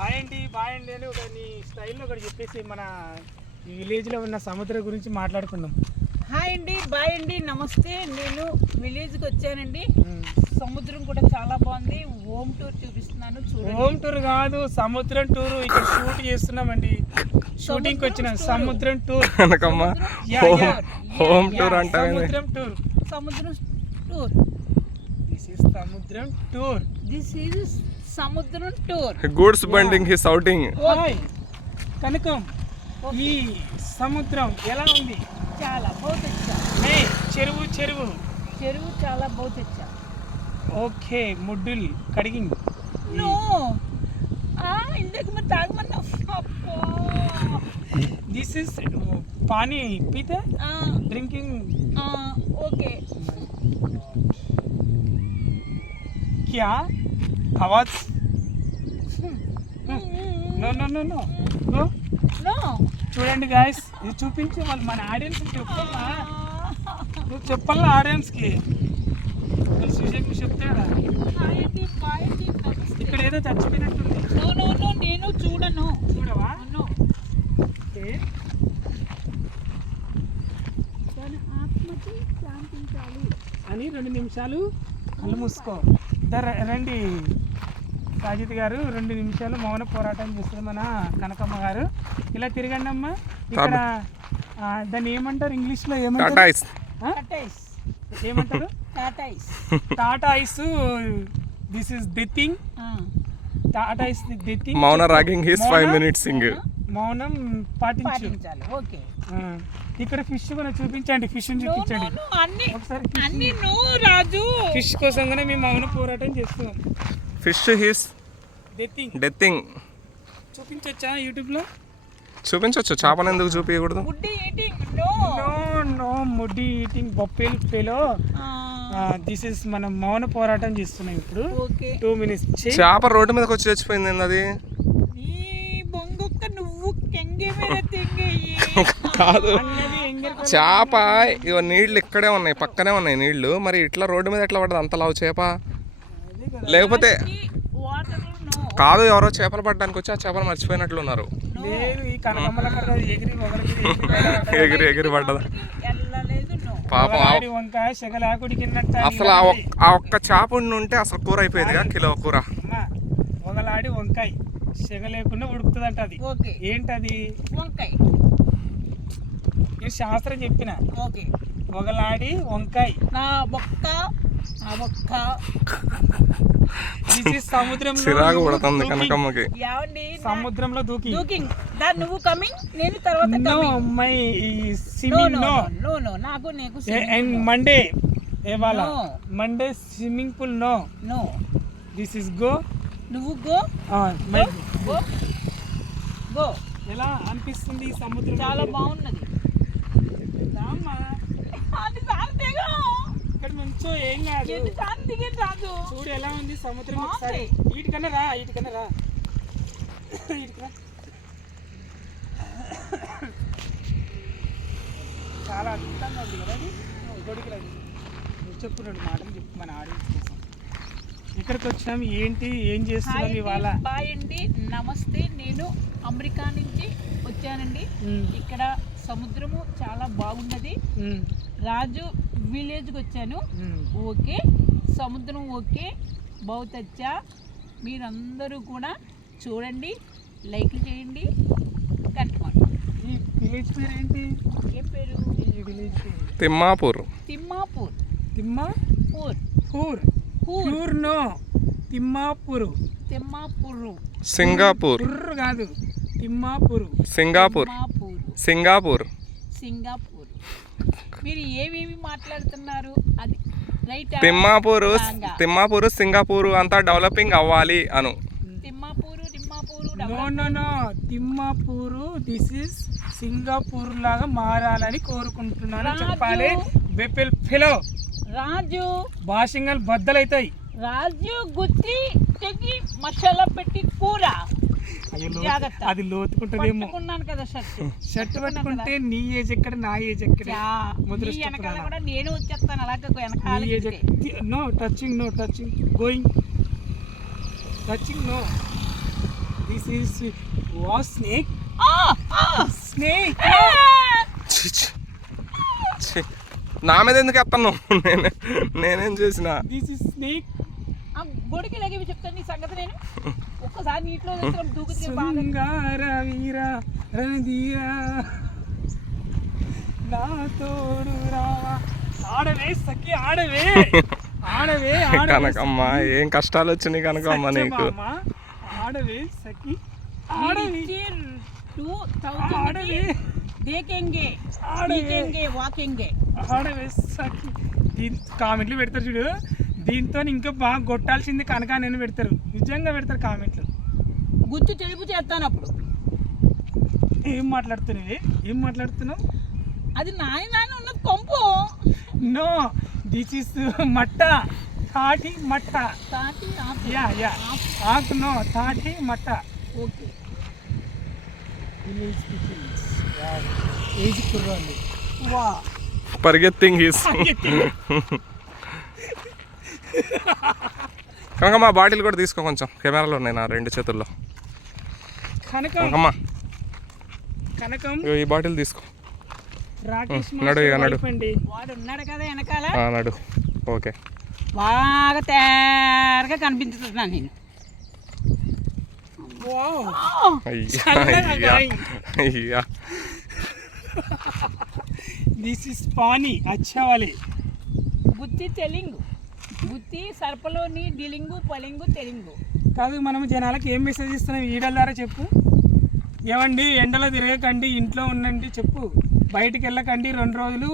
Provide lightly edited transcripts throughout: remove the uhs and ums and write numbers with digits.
Hi అండి bye అండి అని ఒక నీ స్టైల్లో ఒకటి చెప్పేసి మన ఈ విలేజ్లో ఉన్న సముద్రం గురించి మాట్లాడుకుందాం. హాయ్ అండి బాయ్ అండి నమస్తే. నేను విలేజ్కి వచ్చానండి. సముద్రం కూడా చాలా బాగుంది. హోమ్ టూర్ చూపిస్తున్నాను చూడండి. హోమ్ టూర్ కాదు, సముద్రం టూర్. ఇక్కడ షూట్ చేస్తున్నామండి. షూటింగ్ వచ్చిన సముద్రం టూర్. హోమ్ టూర్ అంటే సముద్రం టూర్. సముద్రం టూర్. దిస్ ఇస్ సముద్రం టూర్. దిస్ ఈజ్ సముద్రం టూర్. గూడ్స్ బండింగ్ హిస్ అవుటింగ్. హాయ్ కనకం, ఈ సముద్రం ఎలా ఉంది? చాలా बहुत अच्छा. చెరువు చెరువు చెరువు చాలా बहुत अच्छा. ఓకే, ముడ్డుల్ కడిగింగ్. నో ఇందాక మరి తాగమన్నా. దిస్ ఇస్ పానీ పీతే డ్రింకింగ్. ఓకే. क्या आवाज? No no no no no no. చూడండి గాయస్, ఇది చూపించే వాళ్ళు మన ఆడియన్స్ చెప్పాలా? నువ్వు చెప్పాలా ఆడియన్స్కి? సుశేష్ చెప్తాడా? ఇక్కడ ఏదో చచ్చిపోయినట్టుంది. నో నో నో నేను చూడను. చూడవా? నో. ఓకే, తన ఆత్మకి శాంతించాలి అని 2 నిమిషాలు కళ్ళు మూసుకో. రండి సాజిద్ గారు, 2 నిమిషాలు మౌన పోరాటం చేస్తుంది మన కనకమ్మ గారు. ఇలా తిరగండి అమ్మా. ఇక్కడ దాన్ని ఏమంటారు ఇంగ్లీష్లో? ఏమంటారు? ఏమంటారు? టాటా ఐస్. దిస్ ఇస్ డెత్తింగ్. టాటా ఐస్ డెత్తింగ్. మౌన రాగింగ్ హిస్ 5 minutes సింగ్. మౌనం పాటించాలి. ఓకే. ఇక్కడ ఫిష్ కూడా చూపించండి. ఫిష్ చూపించండి ఒకసారి. అన్ని నో రాజు. ఫిష్ కోసంగానే మేము మౌన పోరాటం చేస్తున్నాం. Fish his డెత్తింగ్. చూపించొచ్చా యూట్యూబ్లో? చూపించవచ్చు. చేపను ఎందుకు చూపించకూడదు? ముడ్డి ఈటింగ్. నో నో నో ముడ్డి ఈటింగ్ బొప్పెల్ ఫెలో. దిస్ ఇస్ మనం మౌన పోరాటం చేస్తున్నాం ఇప్పుడు. ఓకే. 2 minutes. చేప రోడ్డు మీదకి వచ్చి చచ్చిపోయింది. అది నీ బొంగొక్క నువ్వు కెంగే మీద తెంగేయి. కాదు, చేప ఇవ నీళ్లు ఇక్కడే ఉన్నాయి, పక్కనే ఉన్నాయి నీళ్లు. మరి ఇట్లా రోడ్డు మీద ఎట్లా పడ్డది అంత లావు చేప? లేకపోతే కాదు, ఎవరో చేపలు పట్టడానికి వచ్చి ఆ చేపలు మర్చిపోయినట్లున్నారు. ఎగిరి ఎగిరి పడ్డదా పాపం? అసలు ఆ ఒక్క చేప ఉంటే అసలు కూర అయిపోయేదిగా, కిలో కూర. ఒకలాడి వంకాయ సెగ లేకుండా ఉడుకుతుంది అంట. అది ఏంటది? వంకాయ. నేను శాస్త్రం చెప్పిన. ఓకే. ఒకలాడి వంకాయ. నా బొక్క ఆ బొక్క. సముద్రంలో చిరాకు పడుతుంది కనకమ్మకి. సముద్రంలో దూకింగ్. నువ్వు కమింగ్, నేను తర్వాత my swimming. No no no నాకు నీకు అండ్ మండే ఏవాలా Monday swimming pool. No no this is go. నువ్వు గో. My go go. ఎలా అనిపిస్తుంది ఈ సముద్రం? చాలా బాగున్నది. ఇక్కడ నుంచో ఏం కాదు. చూడు ఎలా ఉంది సముద్రం. ఒకసారి వీటికన్నా రా, వీటికన్నా రా. చాలా అద్భుతంగా ఉంది కదా అది. గొడుగు చెప్పు, 2 మాటలు చెప్పు మన ఆడియన్స్ కోసం. ఇక్కడికి వచ్చినాం, ఏంటి ఏం చేస్తున్నాం ఇవాళ? బాయ్ అండి నమస్తే. నేను అమెరికా నుంచి వచ్చానండి. ఇక్కడ సముద్రము చాలా బాగున్నది. రాజు విలేజ్కి వచ్చాను. ఓకే, సముద్రం ఓకే, బహుత్ అచ్చా. మీరందరూ కూడా చూడండి, లైక్లు చేయండి, కట్టుకోండి. ఈ విలేజ్ పేరు ఏంటి? ఏం పేరు? ఈ విలేజ్ పేరు తిమ్మాపూర్. తిమ్మాపూర్. తిమ్మాపూర్. పూర్ పూర్ నో తిమ్మాపూర్. తిమ్మాపూర్. సింగపూర్ కాదు, తిమ్మాపూర్. సింగపూర్. సింగపూర్. సింగపూర్. మీరు ఏమేమి మాట్లాడుతున్నారు? అది రైట్. తిమ్మాపూర్ సింగపూర్ అంతా డెవలపింగ్ అవ్వాలి అను. Thimmapur no no no Thimmapur this is Singapore లాగా మారాలని కోరుకుంటున్నాను చెప్పాలి. బెపెల్ ఫెలో రాజు భాషంగాలు బద్దలైతాయి. రాజు గుత్తి తెగి మసాలా పెట్టి కూర. అది లోతుకుంటదేమో కదా. షర్ట్ పట్టుకుంటే నీ ఏజ్ ఎక్కడ, నా ఏజ్ ఎక్కడ? నేను వచ్చేస్తాను అలాగే. No touching, no touching, going touching. No this is wow snake snake. ఛీ, ఛీ. ఛీ. నా మీద ఎందుకు ఎత్తాను నేనేం చేసిన? This is snake. గొడికి లేక చెప్తాను నీ సంగతి. నేను ఒక్కసారి నీటిలో దూకుతుంది బాగా. శృంగార వీర రణధీర నా తోడు రావా. ఆడవే సఖి ఆడవే ఆడవే కనకమ్మ ఏం కష్టాలు వచ్చినాయి కనకమ్మ నీకు. ఆడవే సఖి ఆడవి 2000 దేకేంగే ఆడేంగే వాకింగే ఆడవే సఖి. కామెంట్లు పెడతారు చూడు. దీంతో ఇంకా బాగా కొట్టాల్సింది కనుక నేను పెడతారు. నిజంగా పెడతారు కామెంట్లు. గుర్తు తెలుపు చేస్తాను అప్పుడు. ఏం మాట్లాడుతున్నావు? అది నాని ఉన్నది కొంపు. నో దిస్ ఇస్ మట్ట. తాటి మట్ట. తాటి యా యా ఆకు. నో తాటి మట్ట. ఓకే. ఏజ్ కుర్రోళ్ళు. వా పరిగెత్తింగ్ ఈస్. కనకమ్మ బాటిల్ కూడా తీసుకో, కొంచెం కెమెరాలో ఉన్నాయి నా 2 చేతుల్లో. కనకమ్మ ఈ బాటిల్ తీసుకో. రాకేష్ నడు ఇక నడు. వాడు ఉన్నాడు కదా వెనకాల. నడు. ఓకే. బాగా తేరగా కనిపించుతున్నాను నేను. అయ్యా దిస్ ఇస్ పానీ అచ్చా వాలే. గుత్తి తెలుగు, గుత్తి సర్పలోని డిలింగు పలింగు తెలుగు. కాదు, మనం జనాలకు ఏం మెసేజ్ ఇస్తున్నాం వీడియోల ద్వారా చెప్పు. ఏమండి ఎండలో తిరగకండి, ఇంట్లో ఉండండి చెప్పు. బయటికి వెళ్ళకండి 2 రోజులు.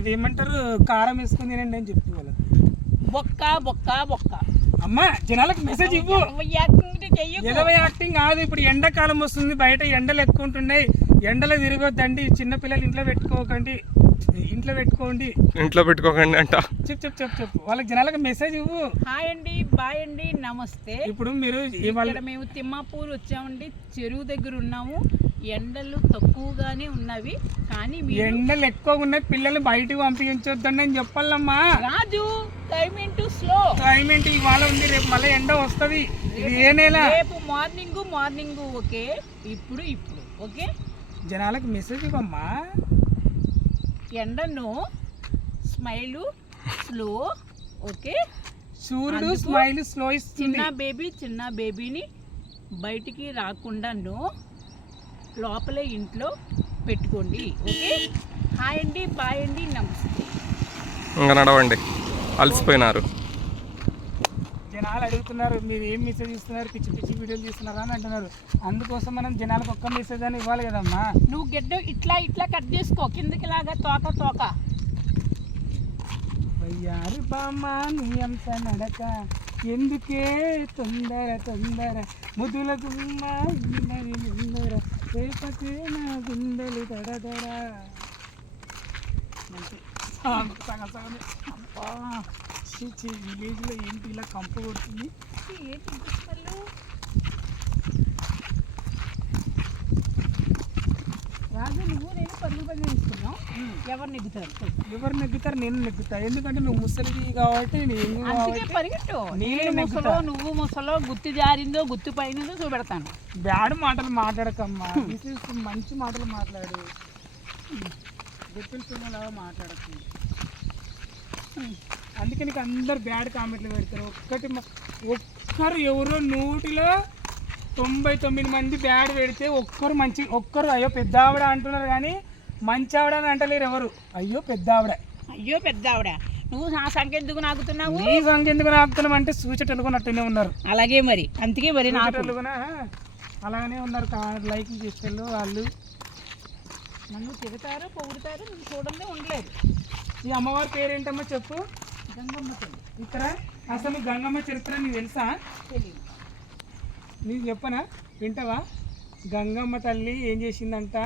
ఇది ఏమంటారు, కారం వేసుకుని తినండి అని చెప్పు వాళ్ళకి. బొక్క బొక్క బొక్క. అమ్మా జనాలకు మెసేజ్ ఇవ్వు. ఏదో యాక్టింగ్ కాదు. ఇప్పుడు ఎండాకాలం వస్తుంది, బయట ఎండలు ఎక్కువ ఉంటున్నాయి. ఎండలో తిరగొద్దండి. చిన్నపిల్లలు ఇంట్లో పెట్టుకోకండి అంట. చెప్పు వాళ్ళకి జనాలకు మెసేజ్ ఇవ్వు. హాయ్ అండి, బాయ్ అండి, నమస్తే. ఇప్పుడు మీరు ఇక్కడ మేము తిమ్మాపూర్ వచ్చామండి. చెరువు దగ్గర ఉన్నాము. ఎండలు తక్కువగానే ఉన్నవి, కానీ ఎండలు ఎక్కువగా ఉన్నాయి. పిల్లల్ని బయటకు పంపించొద్దండి అని చెప్పాలమ్మా. రాజు క్లైమేట్ స్లో. క్లైమేట్ ఇవాళ ఉంది, రేపు మళ్ళీ ఎండ వస్తుంది. ఏ నెల? రేపు మార్నింగ్ ఓకే. ఇప్పుడు ఓకే. జనాలకు మెసేజ్ ఇవ్వమ్మా. ఎండను స్మైలు స్లో. ఓకే. సూర్యుడు స్మైల్ స్లో ఇస్తుంది. చిన్న బేబీని బయటికి రాకుండా లోపలే ఇంట్లో పెట్టుకోండి. ఓకే. హాయ్ అండి, బాయ్ అండి, నమస్తే. ఇంకా నడవండి, అలసిపోయినారు. జనాలు అడుగుతున్నారు మీరు ఏం మెసేజ్ ఇస్తున్నారు, పిచ్చి వీడియోలు తీస్తున్నారా అని అంటున్నారు. అందుకోసం మనం జనాలకు ఒక్క మెసేజ్ అని ఇవ్వాలి కదమ్మా. నువ్వు గెడ్డ ఇట్లా కట్ చేసుకో, కిందకి లాగా తోక. వయ్యారు బామ్మ నీ అంశ నడక, ఎందుకే తొందర ముదుల గుమ్మ ముందర, రేపకే నా గుండెలు దడదడ. సగం విలేజ్లో ఏంటి ఇలా కంపు కొడుతుంది. రాజు నువ్వు నేను పరుగులు ఇస్తున్నాం. ఎవరు నెగ్గుతారు? నేను నెగ్గుతా. ఎందుకంటే నువ్వు ముసలిది కాబట్టి పరిగెట్టు. నువ్వు ముసలో గుత్తి జారిందో గుత్తి పైనదో చూపెడతాను. బ్యాడ్ మాటలు మాట్లాడకమ్మా. మంచి మాటలు మాట్లాడు. గుత్తులు సినిమాలాగా మాట్లాడకు. అందుకే నీకు అందరు బ్యాడ్ కామెంట్లు పెడతారు. ఒక్కరు ఎవరో 199 మంది బ్యాడ్ పెడితే ఒక్కరు అయ్యో పెద్ద ఆవిడ అంటున్నారు, కానీ మంచి ఆవిడ అని అంటలేరు ఎవరు. అయ్యో పెద్ద ఆవిడ నువ్వు నా సంఖ్య ఎందుకు నాకుతున్నావు? నీ సంఖ్య ఎందుకు నాకుతున్నావు అంటే సూచటలుగునట్టునే ఉన్నారు. అలాగే మరి, అందుకే మరి సూచటలుగున అలాగనే ఉన్నారు. లైక్లు చేసేళ్ళు వాళ్ళు నన్ను తిడతారు, పొగుడుతారు, నువ్వు చూడండి ఉండలేదు. ఈ అమ్మవారి పేరేంటమ్మా చెప్పు. గంగమ్మ తల్లి. ఇక్కడ అసలు గంగమ్మ చరిత్ర నీకు తెలుసా? తెలియదు. నీకు చెప్పనా, వింటావా? గంగమ్మ తల్లి ఏం చేసిందంట,